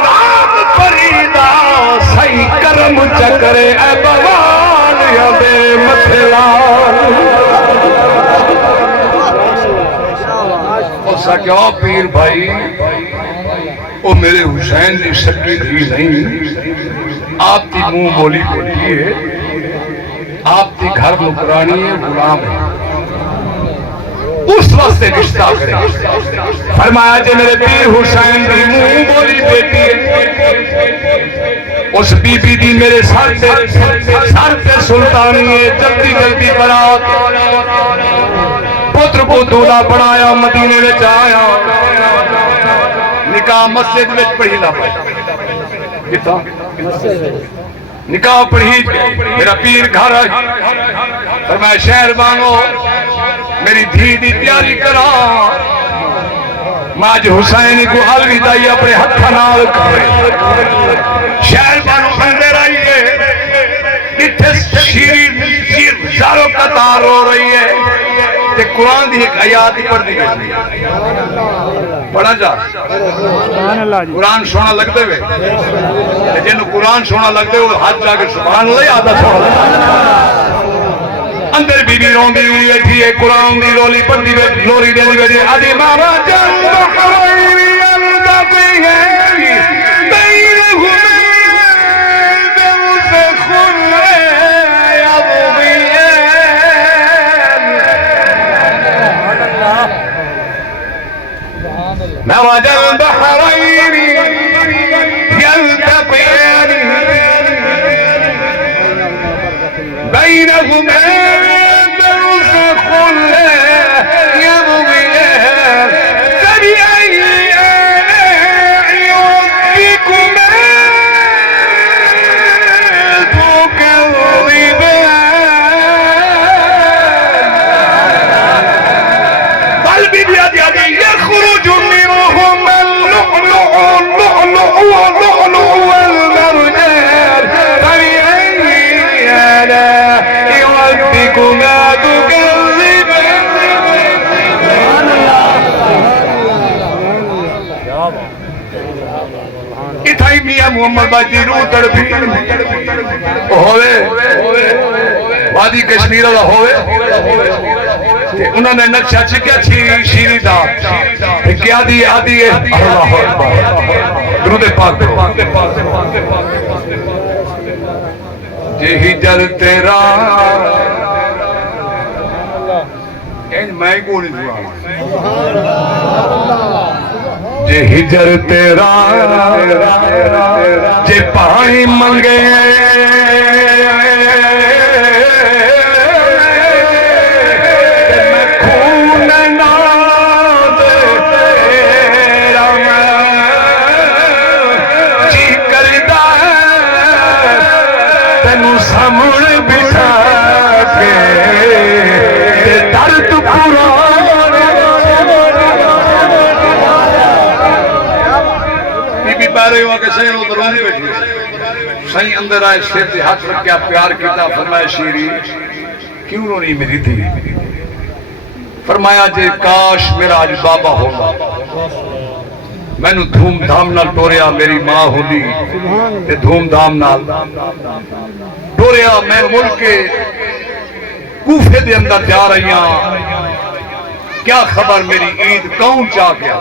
نام فریدہ سی کرم چکرے اے بوال یا بے متھلال۔ اسا کیا پیر بھائی او میرے حسین دی شکی بھی نہیں، آپ کی منہ بولی بولی ہے، آپ کی گھر نکرانی ہے، غلام ہے، اس واسطے رشتہ کرے۔ فرمایا جے میرے پیر حسین دی منہ بولی بیٹی ہے، اس بی بی دی میرے سر پہ سلطانی ہے، جلدی جلدی برات پتر کو دولہا بنایا، مدینے میں آیا، نکاح مسجد میں پڑھی نہ پڑھی، کتا نکاح پڑھی میرا پیر گھر آئی، فرمایا شہر بانو میری دھی دی تیاری کرا، ماج حسینی کو حلوی دائی اپنے ہتھا نال کرے۔ شہر بانو اندر آئیے، اتھے شیر زاروں قطار ہو رہی ہے، تے قرآن دی ایک آیات ہی پڑھ دی گئی، پڑھا جا قرآن سونا لگتے ہوئے، جنہوں قرآن سونا لگتے ہوئے ہاتھ جا کے سبحان اللہ آدھا سونا۔ اندر بی بی رون دی ہوئی تھی، قرآن دی رولی پڑھ دی ہوئے، لوری دے دی ہوئے، آدھی ماما جان بخوری اندہ کوئی ہے، مرج البحرين يلتقيان بينهما برزخ لا يبغيان فبأي آلاء ربكما تكذبان قلبي بيد يدي يخرج منهما اللؤلؤ واللؤلؤ والمرجان فبأي آلاء ربكما تكذبان۔ اتھائی میاں محمد باجی روح تڑپی ہوئے وادی کشمیر والا ہوئے، انہوں نے نقشہ چکیا شیری دا کیا دی آدھی ہے اللہ اکبر درود پاک جے ہجر تیرا میں کو نہیں جے ہجر تیرا جے پانی منگے سامنے بٹھا کے درد پورا بی بی بارے ہوا کہ سہی ادھر نہیں بیٹھی، سہی اندر آئے سر سے ہاتھ رکھ کیا پیار کیتا، فرمایا شیری کیوں نہیں میری تھی، فرمایا جے کاش میرا آج بابا ہوگا، مینو دھوم دھام نال ٹوریا میری ماں ہوندی تے دھوم دھام نال ٹوریا میں ملک کوفے دے اندر جا رہی ہاں کیا خبر میری عید کون چاہ گیا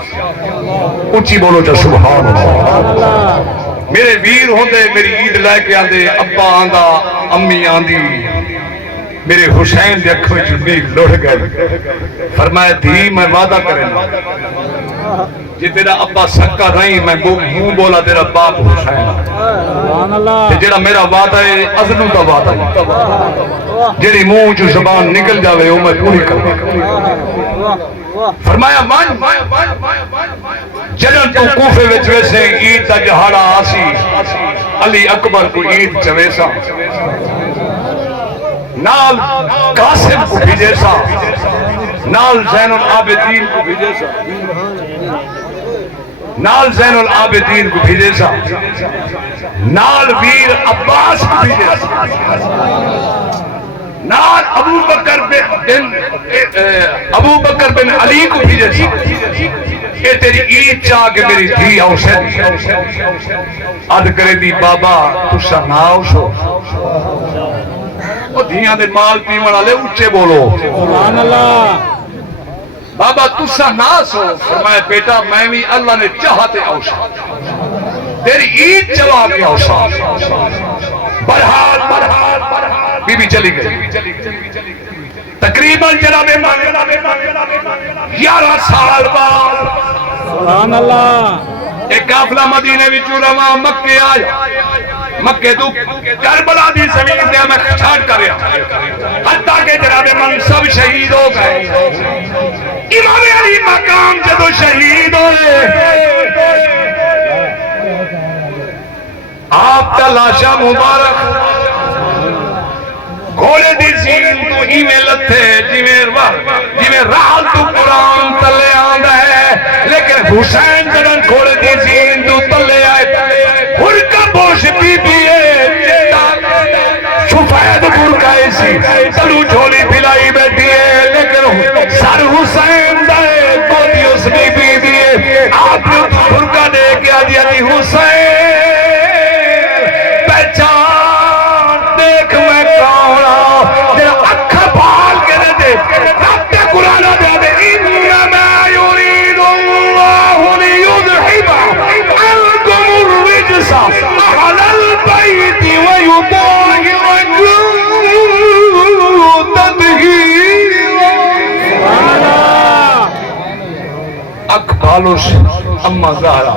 اچھی بولو جو سبحان اللہ میرے ویر ہوندے میری عید لے کے آندے ابا آندا امی آندی میرے حسین دے اکھوں وچ نیل لڑ گئے فرمایا دھی میں وعدہ کرنا جی تیرا ابا سکا نہیں میں منہ بولا تیرا باپ حسین تے جڑا میرا وعدہ ہے ازلوں دا وعدہ ہے جڑی منہ چ زبان نکل جاوے او میں پوری کراں فرمایا مان جدوں تو کوفے وچ ویسے عید دا دہاڑا آسی علی اکبر کو عید چویسا نال قاسم کو بھیجے سا نال زین العابدین کو بھیجے سا نال زین العابدین کو بھیجے سا نال ویر عباس کو بھیجے سا نال ابو بکر بن علی کو بھیجے سا کہ تیری عید چاہ کے میری دھی اوسے اد کرے دی بابا تسا ناؤ سو وہ دھیاں دے مال پیمن والے اونچے بولو سبحان اللہ بابا تسا نہ سو فرمایا بیٹا میں بھی اللہ نے چاہتے اوسا تیری عید چلا کے اوسا برحال بی بی چلی گئی تقریباً جناب 11 سال بعد سبحان اللہ ایک قافلہ مدینے وچوں رواں مکے آیا مکے تو کربلا دی زمین تے میں چھاڑ کر رہا حتیٰ کہ جناب من سب شہید ہو گئے امام علی مقام جدو شہید ہوئے آپ کا لاشا مبارک گھوڑے دی زین تو ہی میں لتھے جی میں راحل تو قرآن تلے آندہ ہے لیکن حسین جنن گھوڑے دی زین تو تلے آئے ہرکا بوش بی بی ہے شفید برکائی سی تلو جھولی پھلائی بیٹھی ہے لیکن سر حسین دائے گودی اس بی بی ہے آپ نے برکا دے کے آدھی علی حسین پہچان دیکھ میں کون تیرا اکھا بھال کے دے رب دے قرآن دے دے انما یرید اللہ لیذہب عنکم الرجس اہل البیت ویطہرکم تطہیرا اکھ بھالوش اما زہرا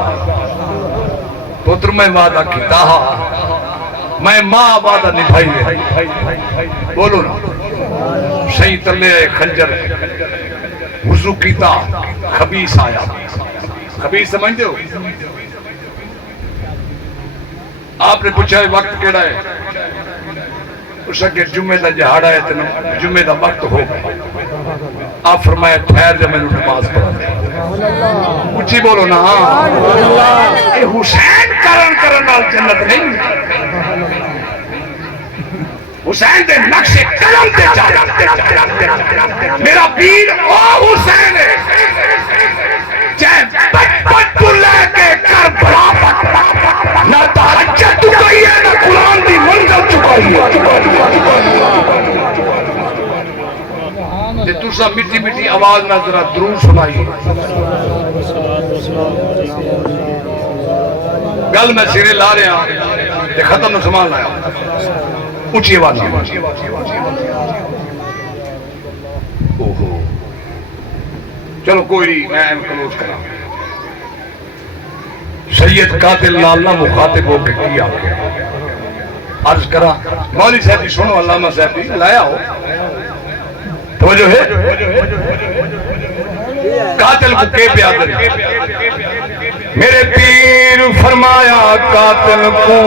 پتر میں وعدہ کیتا میں ماں وعدہ نبھائی ہے بولو نا شہید تلے خنجر وضو کیتا خبیث آیا خبیث سمجھتے ہو آپ نے پوچھا وقت کیڑا ہے اس کے جمعہ دا جہاڑا ہے جمعہ دا وقت ہو گئے آپ فرمایا ٹھہر جب میں نے نماز پڑھا دیا اچھی بولو نا اے حسین کرن نال جنت نہیں حسین دے نقش قلم تے چاہتا میرا پیر او حسین ہے چاہے بچپن کو لے کے کربلا نہ تہجد چکائی ہے نہ قرآن دی منزل چکائی ہے تے تسا مٹی مٹی آواز میں ذرا درود سنائی گل میں سرے لا رہے ہیں تے ختم نہ سمان لایا اونچی آواز چلو کوئی نہیں میں کلوز کرا سید قاتل لاللہ مخاطب ہو کے کیا عرض کرا مولی صاحب جی سنو علامہ صاحب جی لایا ہو توجہ ہے قاتل کو کے پیادر میرے پیر فرمایا قاتل کو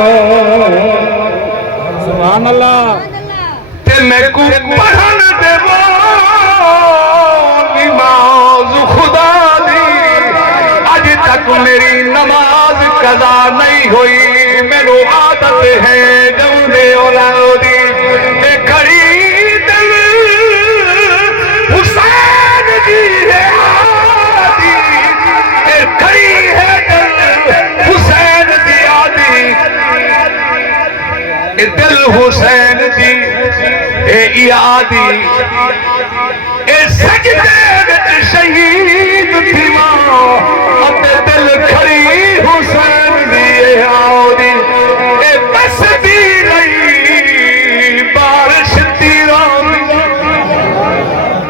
سبحان اللہ تے میں کو پڑھن دے نماز خدا دی اج تک میری نماز قضا نہیں ہوئی میرو عادت ہے جوندے اولادی تے کھڑی دل حسین جی ہے عادی تے کھڑی ہے حسین دی اے یادی اے سجدے وچ شہید تھی ماں اتے دل کھڑی حسین دی اے آدی اے بس دی رہی بارش تیران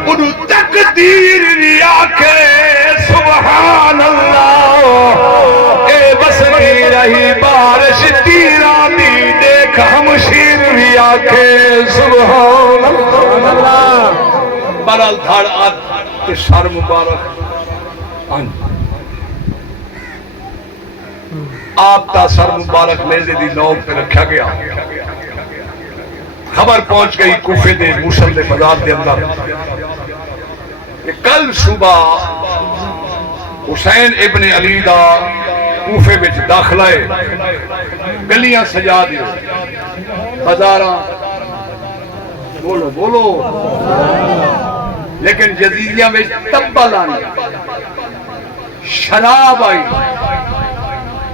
انہوں تقدیر بھی آکھے سبحان اللہ اے بس دی رہی بارش تیران دی دیکھ ہم شیر بھی آکھے سبحان اللہ برال دھاڑ آت تے شر مبارک آپ تا سر مبارک نیزے دی نوک پہ رکھا گیا خبر پہنچ گئی کوفے دے موصل دے بازار دے اندر کہ کل صبح حسین ابن علی دا کوفے وچ داخلہ ہے گلیاں سجا دی بازاراں بولو بولو لیکن جزیریہ میں تبل آئی شراب آئی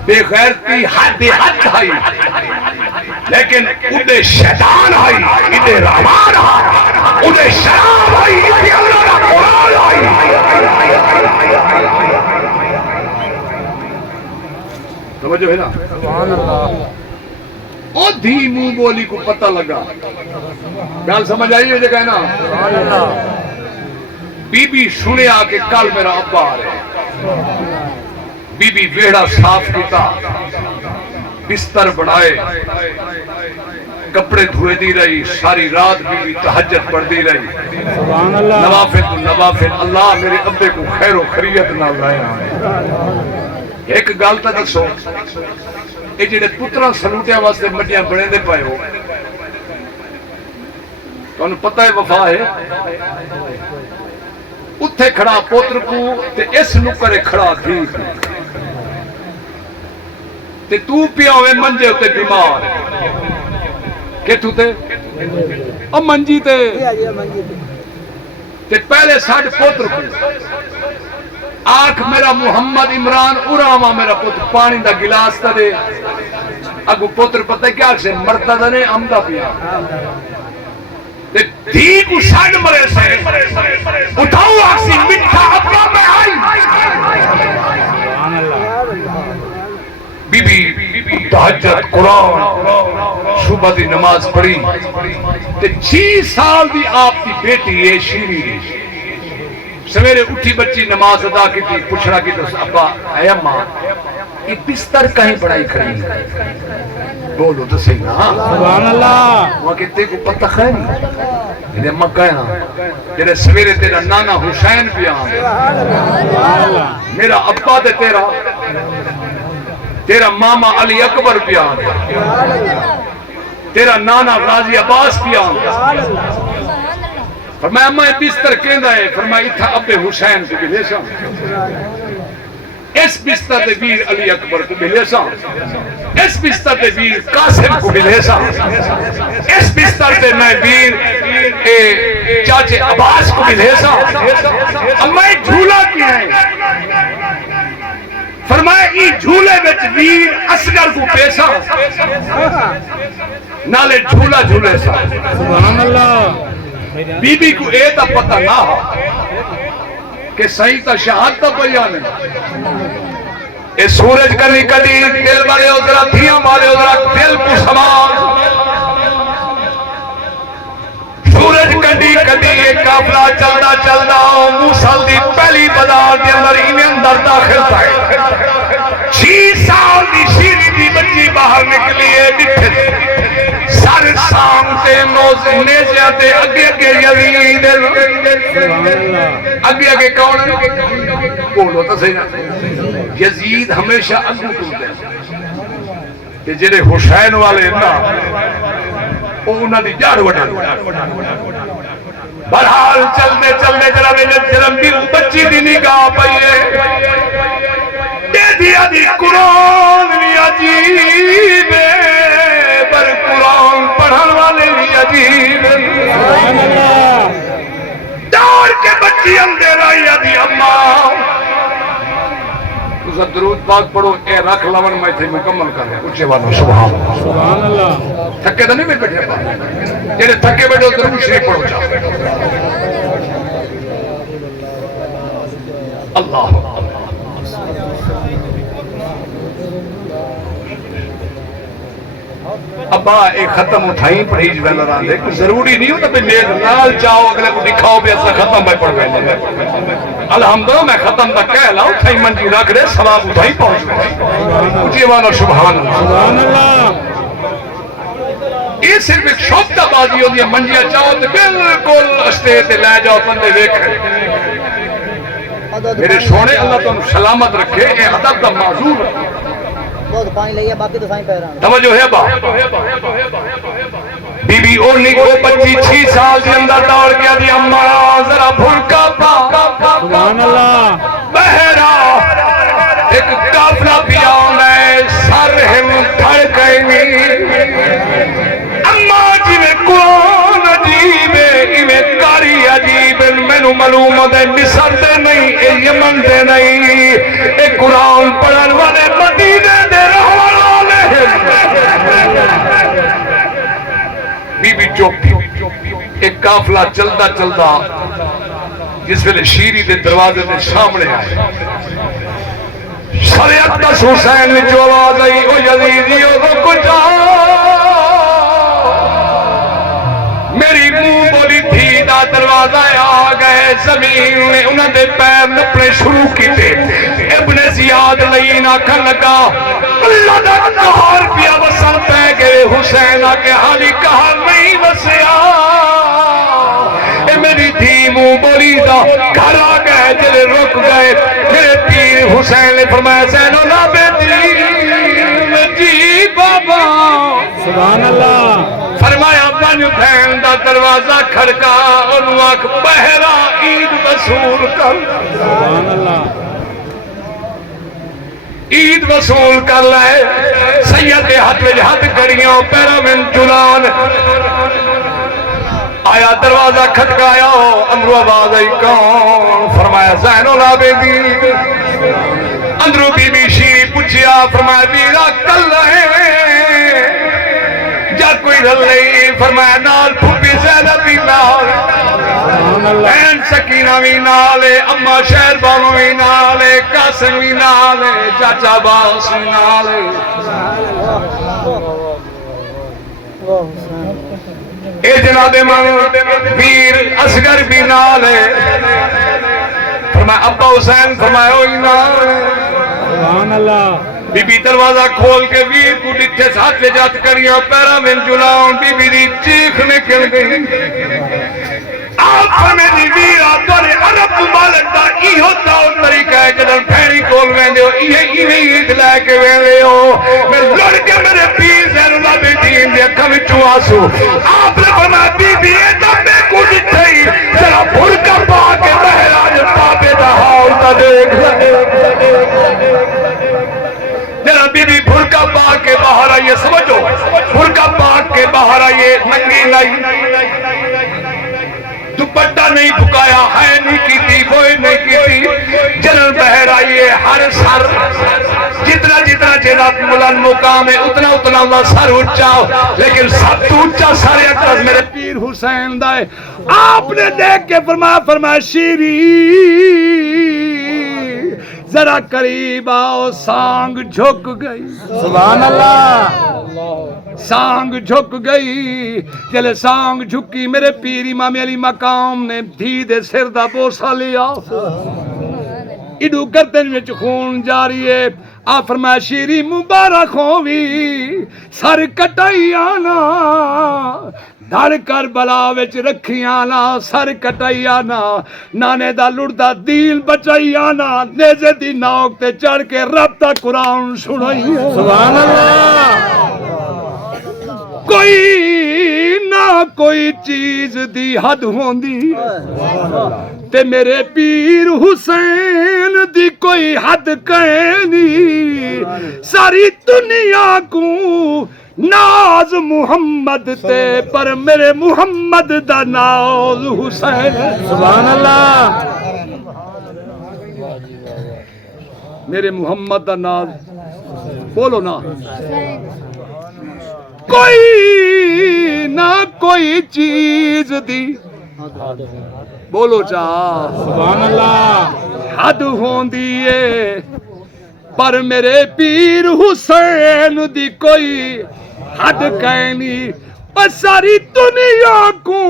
بے غیرتی حد آئی لیکن ادھے شیطان آئی ادھے رحمان آئی ادھے شراب آئی ادھے اللہ کا قرآن آئی توجہ ہے نا سبحان اللہ او دھی منہ بولی کو پتہ لگا گل سمجھ آئی ہے جو کہنا بی بی سنے آ کے کل میرا ابا آ رہے بی بی ویڑا صاف کیتا بستر بڑھائے کپڑے دھوئے دی رہی ساری رات بی بی تہجد پڑھ دی رہی نوافل اللہ میرے ابے کو خیر و خیریت نہ لائے ایک گل تا دسو اے جڑے پترا سلوٹیاں واسطے مٹیاں بنے دے پائے ہو تو انہوں پتہ ہے وفا ہے اتھے کھڑا پوتر کو تے اس نکرے کھڑا تھی تے تو پیا ہوئے منجے ہوتے بیمار کہ تو تے اب منجی تے پہلے ساڑھ پوتر کو آنکھ میرا محمد عمران اراما میرا پوتر پانی دا گلاس تا دے اگو پوتر پتہ کیا سے مرتا دا نے امدہ پیا دھی کو ساڑھ مرے سے اٹھاؤ آکسی مٹھا اپنا میں آئی بی بی تہجد قرآن صبح دی نماز پڑھی تے 6 سال دی آپ کی بیٹی ہے شیری سویرے اٹھی بچی نماز ادا کی تھی پوچھنا کی تو ابا اے اماں یہ بستر کہیں بڑائی کھڑی بولو تو صحیح نا سبحان اللہ وہاں کہتے کو پتہ خیر جنہیں اماں کہنا جنہیں سویرے تیرا نانا حسین بھی آن میرا ابا دے تیرا ماما علی اکبر بھی آن تیرا نانا غازی عباس بھی آن فرمایا اماں بستر کہندہ ہے فرمایا اتھا ابے حسین کو بھی لے سا اس بستر دے ویر علی اکبر کو بھی لے سا اس بستر دے ویر قاسم کو بھی لے سا اس بستر دے میں ویر چاچے عباس کو بھی لے سا اماں جھولا کی ہے فرمایا ای جھولے بچ ویر اصغر کو پیسا نالے جھولا جھولے سا سبحان اللہ بی بی کو اے تا پتہ نہ ہو کہ صحیح تا شہادت بیانے اے سورج کرنی کدی دل والے ادھرا دھیاں والے ادھرا دل کو سمان سورج کدی کدی ایک کافلہ چلدا موسیٰ دی پہلی بازار دے اندر انہیں اندر داخل تھا 6 سال دی شیری دی بچی باہر نکلی ہے ڈٹھے سر سامتے نیزیاں تے اگے یزید اگے کون بولو تو صحیح یزید ہمیشہ اگو ٹوٹے تے جڑے حسین والے نا وہ انہاں دی جاڑ وڈا بہرحال چلنے جرم دی بچی دی نگاہ پئیے دے دیا دی قرآن بھی عجیب پر قرآن پڑھن والے بھی عجیب دوڑ کے بچی اندر آئی دی اماں درود پاک پڑھو اے رکھ لون میں تھے مکمل کر رہے اچھے والوں سبحان اللہ تھکے تو نہیں بیٹھے جیڑے تھکے بیٹھو درود شریف پڑھو چاہ اللہ ابا ایک ختم اٹھائیں پڑھیج ویلہ رہا دے کوئی ضروری نہیں ہو تو پہ نیز نال چاہو اگلے کو دکھاؤ بھی ایسا ختم بھائی پڑھ گئے الحمدللہ میں ختم تک کہہ لاؤ اٹھائیں منجی رکھ رہے سلام اٹھائیں پہنچ گئے اٹھیے والا سبحان اللہ یہ صرف ایک شوبتہ بازی ہوتی ہے منجیاں چاہو تو بالکل اسٹے تے لے جاؤ بندے دیکھ میرے سونے اللہ تو سلامت رکھے اے ادب دا معذور بہت پانی لئیے باقی تو سائیں پہ رہا توجہ ہے با بی بی اونی کو 25 سال کے اندر دوڑ گیا دی اماں ذرا بھلکا پا سبحان اللہ بہرا ایک قافلہ پیاؤں میں سر ہم تھڑ گئی اماں جی میں قرآن عجیب ہے میں کاری عجیب ہے میں نو معلوم دے مصر دے نہیں اے یمن دے نہیں اے قرآن پڑھن والے مدینے دے رہوانے بی بی چوپی ایک قافلہ چلدا چلدا جس ویلے شیری دے دروازے دے سامنے آئے سارے اقدس حسین نے جو آواز آئی او یزیدیو رک جا میری منہ بولی تھی دا دروازہ آ گئے زمین نے انہوں نے پیر نپنے شروع کیتے ابن زیاد لئین آکھن لگا اللہ دا کہار پیا وسن پہ گئے حسین آکے حالی کہار نہیں وسیا اے میری تھی منہ بولی دا گھر آ گئے جلے رک گئے میرے پیر حسین نے فرمایا زینو العابدین جی بابا سبحان اللہ فرمایا بن بھین دا دروازہ کھڑکا انہوں آکھ بہرا عید وصول کر سبحان اللہ عید وصول کر لائے سید ہاتھ وچ ہاتھ کریوں پیرا من جلان آیا دروازہ کھٹکایا اندرو آواز آئی کون فرمایا زین العابدین اندرو بی بی شیری پوچھیا فرمایا بیرا کل ہے جا کوئی رل نہیں فرمایا نال پھوپی زینب بھی نال بہن سکینہ بھی نالے اماں شہر بانو بھی نالے قاسم بھی نالے چاچا باس بھی نالے اے جناب پیر اصغر بھی نالے فرمایا ابا حسین فرمایا ہوئی نالے سبحان اللہ بی بی دروازہ کھول کے ویر کو ڈٹھے ساتھ لے جات کریاں پیرا من جلاؤں بی بی دی چیخ نکل گئی آپ فرمے دی ویر آتوارے عرب مبالک دا ای ہوتا ہو طریقہ ہے جدن پھیری کول ویندے ہو یہ عید لے کے ویندے ہو میں لڑ کے میرے پیر زین اللہ بیٹین دے کمی چواسو آپ نے فرمایا بی بی اے دبے کو ڈٹھے ہی ذرا بھرکا پا کے بہراج پاپے دا ہاؤ تا دیکھ بی بی بھرکا پاک کے باہر آئیے سمجھو بھرکا پاک کے باہر آئیے ننگی لائی دوپٹہ نہیں پھکایا ہے نہیں کی تھی وہی نہیں کی تھی جنرل بہر آئیے ہر سر جتنا جتنا جناب ملان مقام ہے اتنا اتنا اللہ سر اچھا لیکن سب تو اچھا سر اکتاز میرے پیر حسین دائے آپ نے دیکھ کے فرمایا شیری ذرا قریب آؤ سانگ جھک گئی سبحان اللہ سانگ جھک گئی جلے سانگ جھکی میرے پیر امام علی مقام نے دھی دے سر دا بوسا لیا ایڈو گردن میں خون جاری ہے آپ فرمایا شیری مبارک ہووی سر کٹائی آنا دھڑ کر بلا وچ رکھی آنا سر کٹائی آنا نانے دا لڑدا دیل بچائی آنا نیزے دی ناک تے چڑھ کے رب دا قرآن سنائی سبحان اللہ کوئی نہ کوئی چیز دی حد ہوندی تے میرے پیر حسین دی کوئی حد کہنی ساری دنیا کو ناز محمد تے پر میرے محمد دا ناز حسین سبحان اللہ میرے محمد دا ناز بولو نا کوئی نہ کوئی چیز دی بولو چاہ سبحان اللہ حد ہوندی ہے پر میرے پیر حسین دی کوئی حد کہنی اور ساری دنیا کو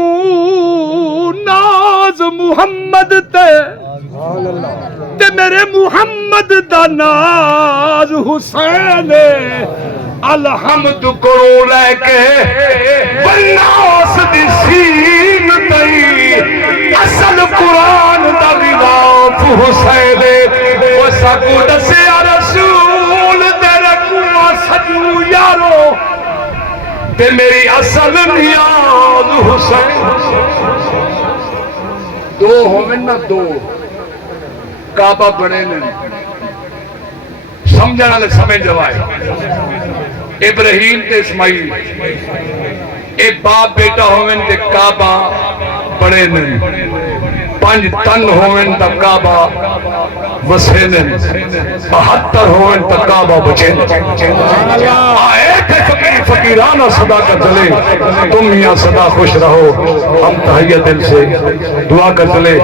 ناز محمد تے میرے محمد دا ناز حسین الحمد کرو لے کے والناس دی سین تئی اصل قرآن دا غلاف حسین وہ سکو دسیا رسول تیرے کنواں سجو یارو تے میری اصل نیاز حسین دو ہوئے نا دو کعبہ بڑے نے سمجھنا لے سمجھ جوائے ابراہیم تے اسماعیل اے باپ بیٹا ہوئے تے کعبہ بڑے نے 5 تن ہوئے تے کعبہ وسے نے 72 ہوئے تے کعبہ بچے آئے تھے فقیرانہ صدا کر چلے تم میاں صدا خوش رہو ہم تحیہ دل سے دعا کر چلے